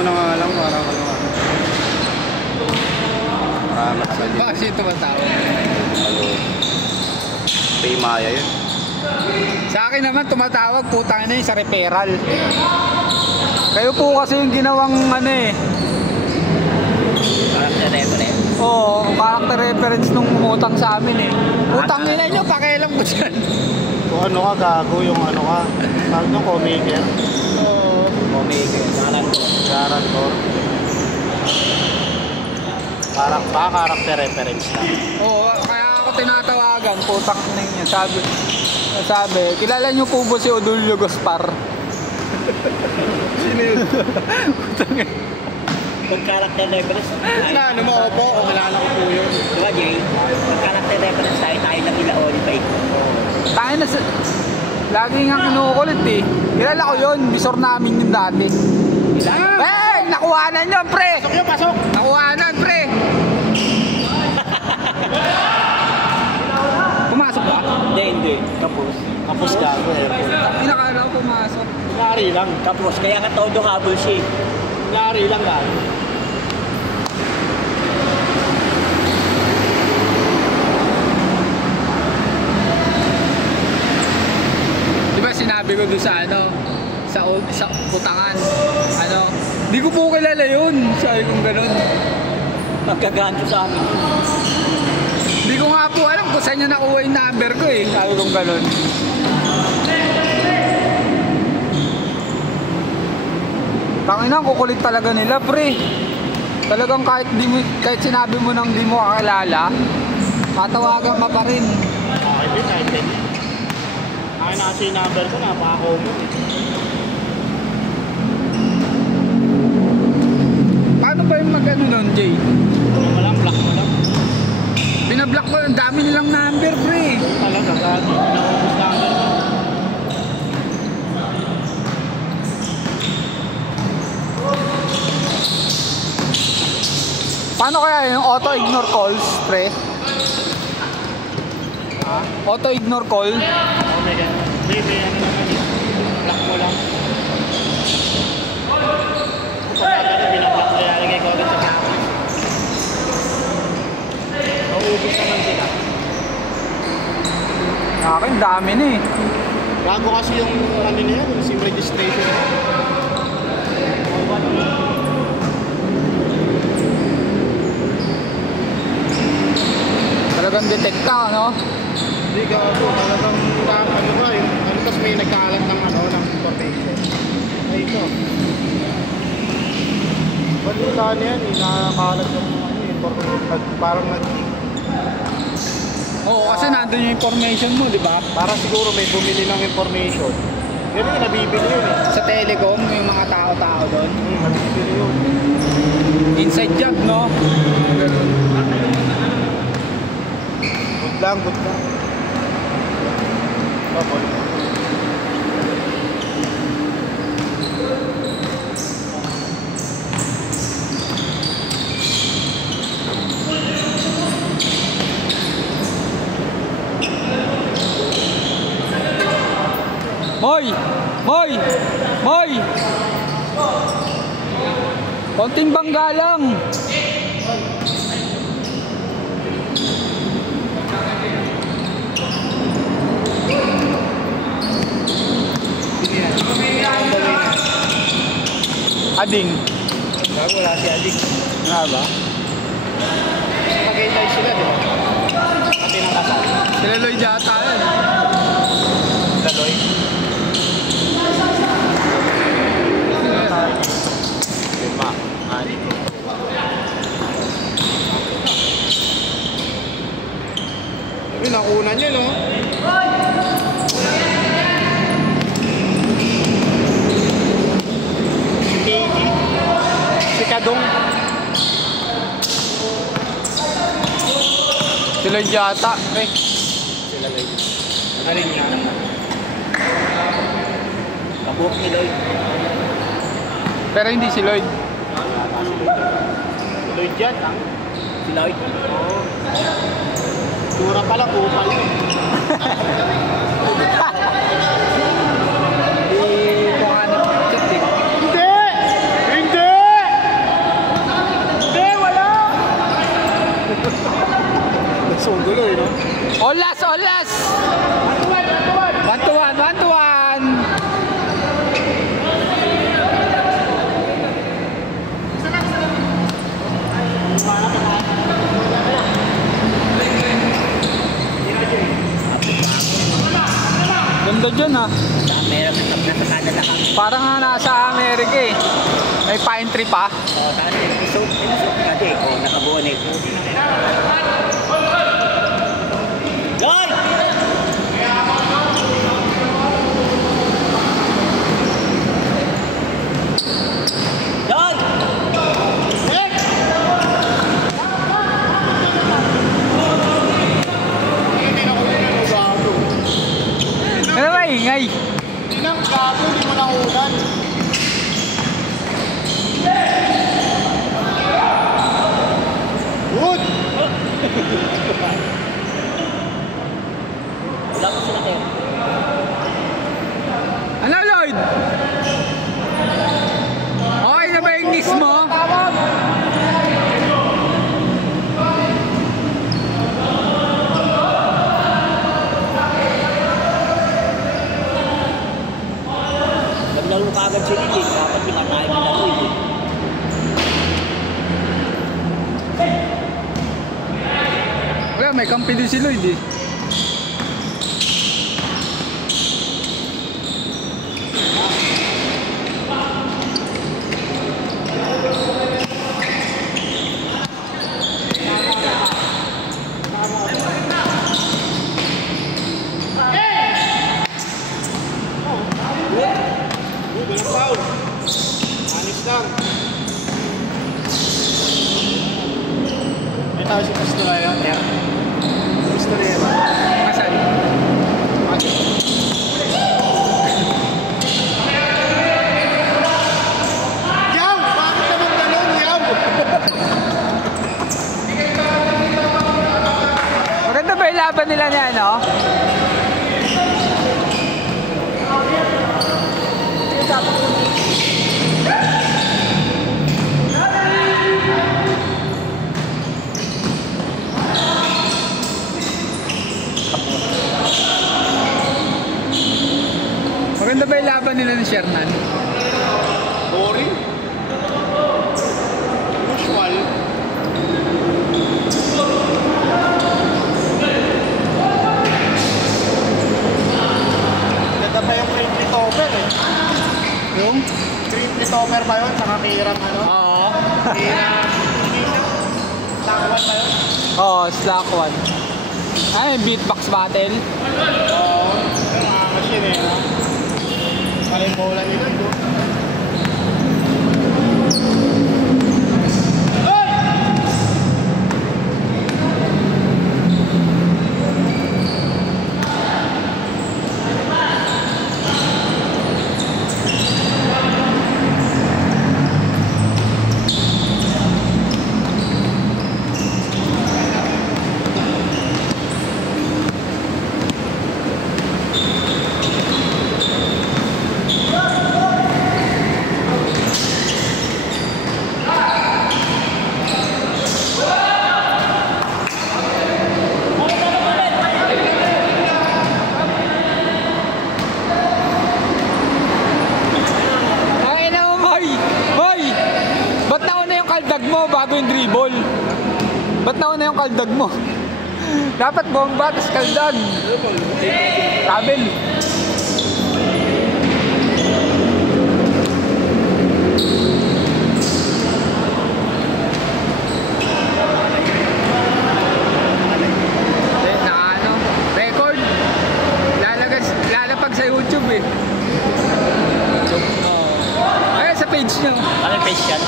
mo na nga lang para ano. Bakit siya tumatawag? Pay Maya yun. Sa akin naman tumatawag, putang ina yun sa referral. Kayo po kasi yung ginawang ano eh. Character reference. Oo, character reference nung umutang sa amin eh. Utang nila nyo, pakialam ko dyan. Kung ano ka gago, yung ano ka. Tawag nyo, co-maker. Oo. Omega, Garantor. Parang pa, character reference na. Oo, kaya ako tinatawagan, putang ina niya. Sabi, kilala nyo po ba si Odulio Gaspar? Sino yun? Mag-character reference. Na, ano mo, opo, o kilala ko po yun. Diba, Jay? Mag-character reference tayo lang nila Olipay. Tayo na lagi nga kinukulit eh. Kilala ko yun, bisor namin yun dati. Eh, nakuhanan yun, pre! Pasok yun, pasok! Nakuhanan, pre! Pumasok ba? Hindi. Kapos. Kapos gago, airport. Pinakala ko pumasok. Lari lang. Tapos, kaya nga todo habol siya. Lari lang gago. Diba sinabi ko doon sa ano, sa putangan, ano, di ko po kilala yun, sabi kong ganun. Magkaganto sa amin. Di ko nga po alam kung saan niya nakuha yung number ko eh, sabi kong ganun. Tangina, kukulit talaga nila, pre. Talagang kahit sinabi mo nang di mo kakilala, tatawagan ka pa rin. Okay din, kahit din. Akin na kasi yung number ko, napaka-common eh. Paano ba yung mag-ano nun, Jay? Ano mo lang, block mo lang. Binablock ko, ang dami nilang number, pre. Talaga, gago. Pinaubos number ko. Paano kaya yung auto-ignore calls, pre? Ha? Auto-ignore call? Oh my god. Baby, ano naman yun? Block mo lang. Pag ano, binablock ko, lalagay ko agad sa camera. Maubos naman sila. Akin, dami na eh. Bago kasi yung ano na yan, yung SIM registration. Talagang detect ka, ano? Hindi ka ako, talagang ano ba, yung, ano tas may nagkaalat ng ano, ng information. Ay ito. Ba't yung saan yan, nakakalat ng ano, information, parang nag-leak. Oo, kasi nandun yung information mo, di ba? Parang siguro may bumili ng information. Ganun yung nabibili yun eh. Sa telecom, yung mga tao-tao doon. Nabibili yun. Inside job, no? Good lang, good lang. Babol. Moy! Moy! Moy! Konting bangga lang. Ading. Bago wala si Adik. Nga ba? Magkitay sila, di ba? Pati ng kasal. Sila Lloyd yata yun. Daloy. Lima. Ani. Sabi, nakunan niya, no? Si Keiji. Si Kadong. Si Lloyd yata. Eh. Sila lady. Alin nga? Kabuhok ni Lloyd. Pero hindi si Lloyd. Lloyd yan, ha? Si Lloyd. Oo. Tura pala, kupal yun. Hindi ko nga na-check eh. Hindi! Hindi! Parang nga nasa Amerika eh. May pine tree pa. O, tapos episode ka din. O, nakabunin. Lloyd! Lloyd! Hindi na ko yung gago. Ano ba ingay? Hindi na gago, hindi mo nakunan. Good! Wala ko sila tayo. Ano Lloyd? Okay na ba yung knees mo? Naglaro ka agad si Lili. Dapat di matayo na laro eh. Wala, may kampi din si Lloyd eh. Good, walang foul. Anis lang. May tao si Pastoraya. Pastoraya ba? Asan? Yaw! Bakit naman ganun, yaw? Maganda ba yung laban nila niya, no? Maganda ba yung laban nila ni Shernan? Boring. Usual. Ganda pa yung triple topper eh. Yung? Triple topper ba yun? Saka kirang ano? Oo. Kirang... Takwan ba yun? Oo, slack one. Ay, beatbox battle. Oo. Pero angas yun eh. Ha? Pala yung bola nila doon. bago yung dribble. Ba't nauna yung kaldag mo? Dapat bomba, tapos kaldag. Kabel. Record. Lalapag sa YouTube eh. Ay, sa page nyo. Ano yung page yan?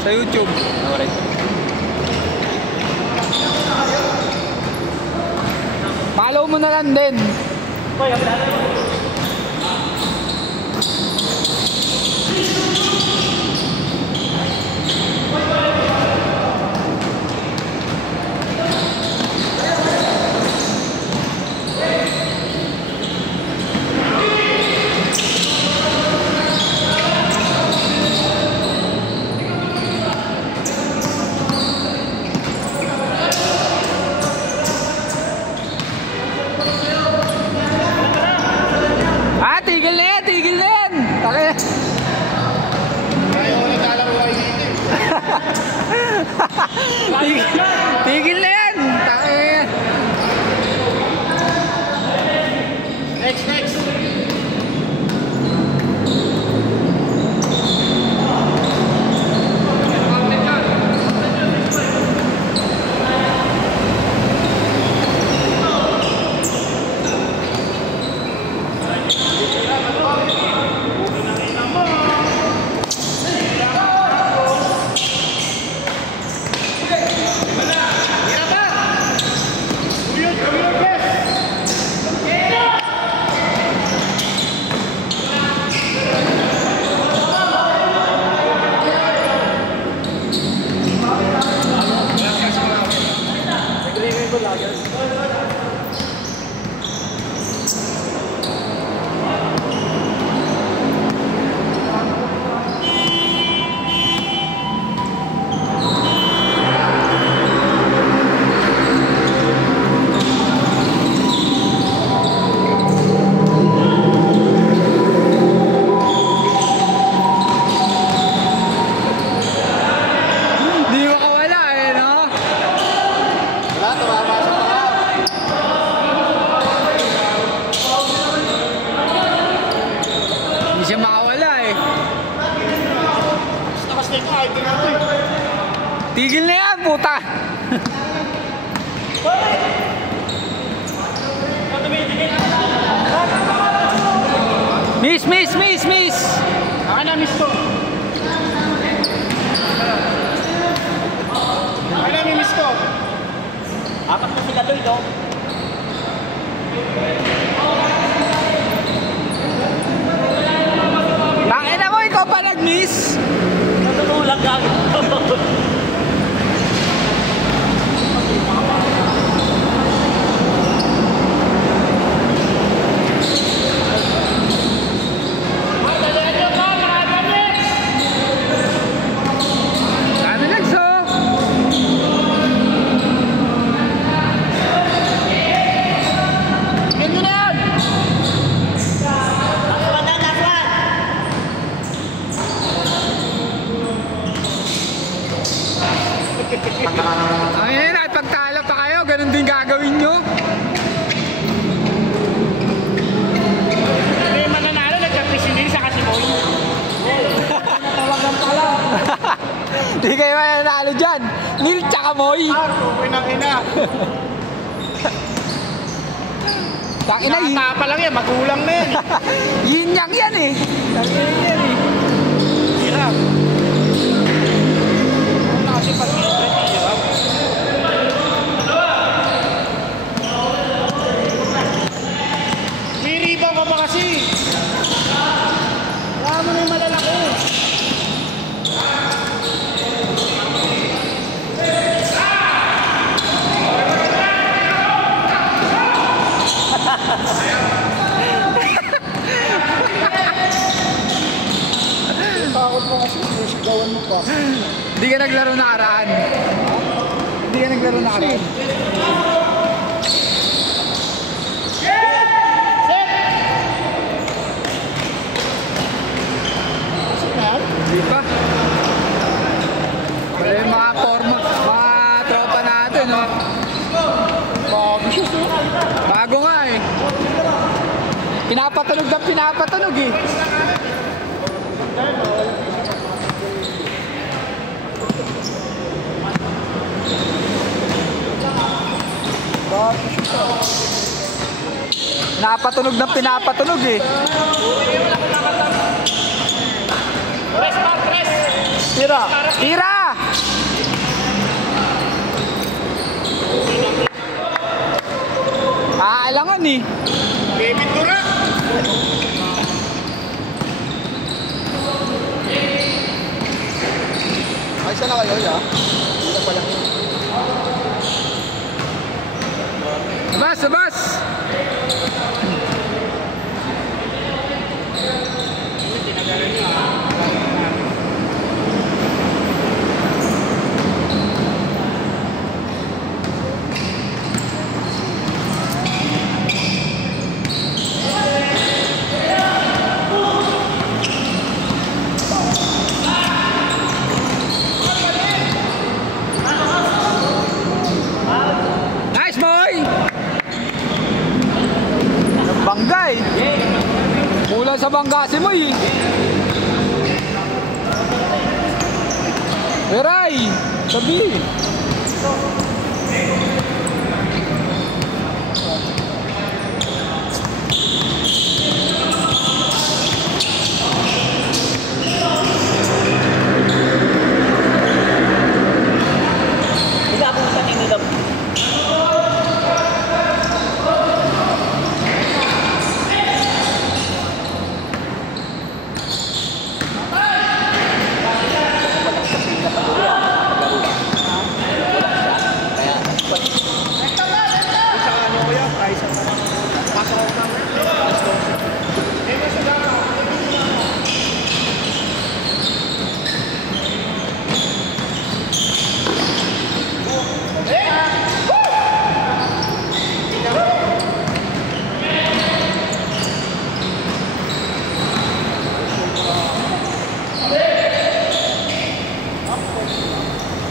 Sa YouTube. Alright. Follow mo na lang din. Tigil na yan! Takay. Ayaw ko naglalaro kayo dito eh. Tigil na yan! Takay. Next! check ko, idol na to eh. Tigil na yan, puta! Miss! Akin na, miss ko. Akin na, miss ko. Apat na sila doon, no? Tangin na mo, ikaw pa nag-miss! Natutulak lang. Ano nagso? Tingnan nyo na yan. Last one na, last one. Ayun na, at pagtalo pa kayo, ganun din gagawin nyo. Hindi yung mananalo, nagkapisin din sa Kasimoy. Tawagan pala. Di kayo mananalo dyan. Nil tsaka Moy. Tukoy ng ina. Tangin na, Nakatapa lang yan, magulang na yan. yin yang yan eh. Tangin yan eh. Hirap. Ano kasi pag hirap? May rebound ka pa kasi. Wala mo na yung malalaki. Takot mo kasi, sigawan mo pa. Di ka naglaro nakaraan. Di ka naglaro nakaraan. Kasi na yan? Di pa. Wala yung mga forma, mga tropa natin, no? Bago siya sir. Bago nga eh. Pinapatunog ng pinapatunog eh. Bago siya sir. Pinapatunog ng pinapatunog eh. Tira. Tira! Aalangan eh. David Dura. Ay, saan na kayo, ya? Dito pa lang. Sabas, sabas! Nice, boy! Bangga eh. Mula sa bangga si Moy. Eray! Sabi! Hindi ako tanin nila.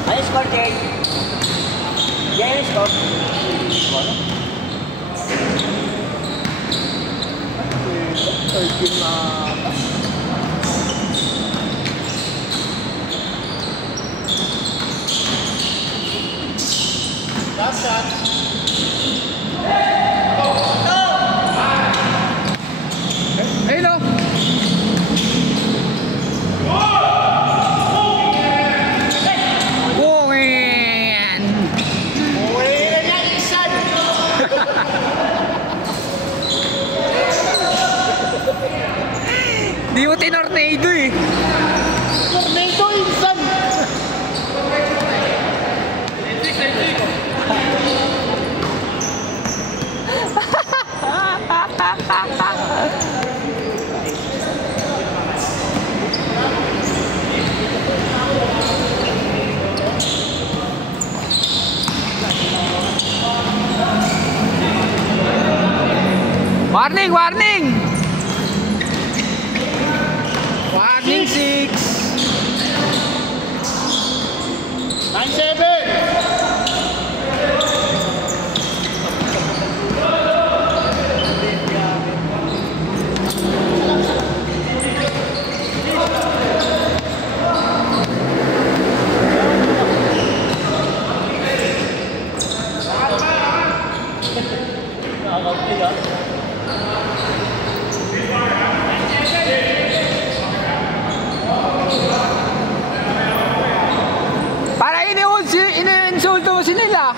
Ano score, Jay? Jay, score. eh. Tornado insan! Warning, warning! Warning 6. 9-7! Para ini-insulto mo sila.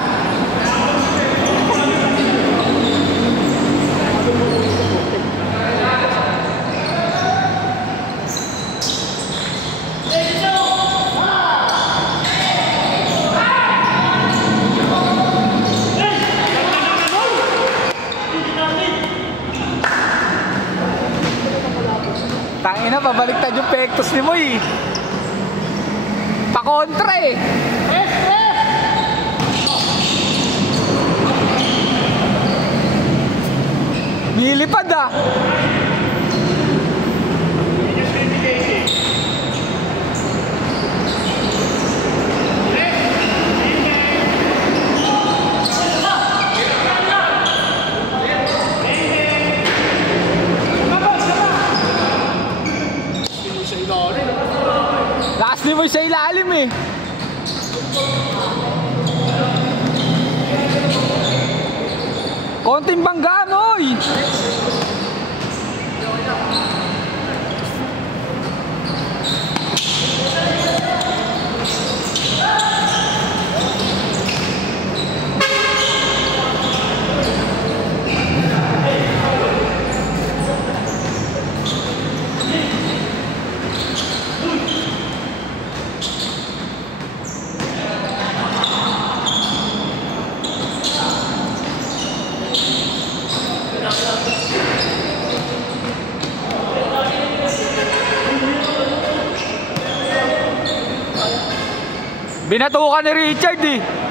Tangina, pabaliktad yung pektos ni Moy. Pakontra eh. Nilipad ah. Lakas ni Moy sa ilalim eh. Konting bangga, Moy. Binatukan ni Richard eh.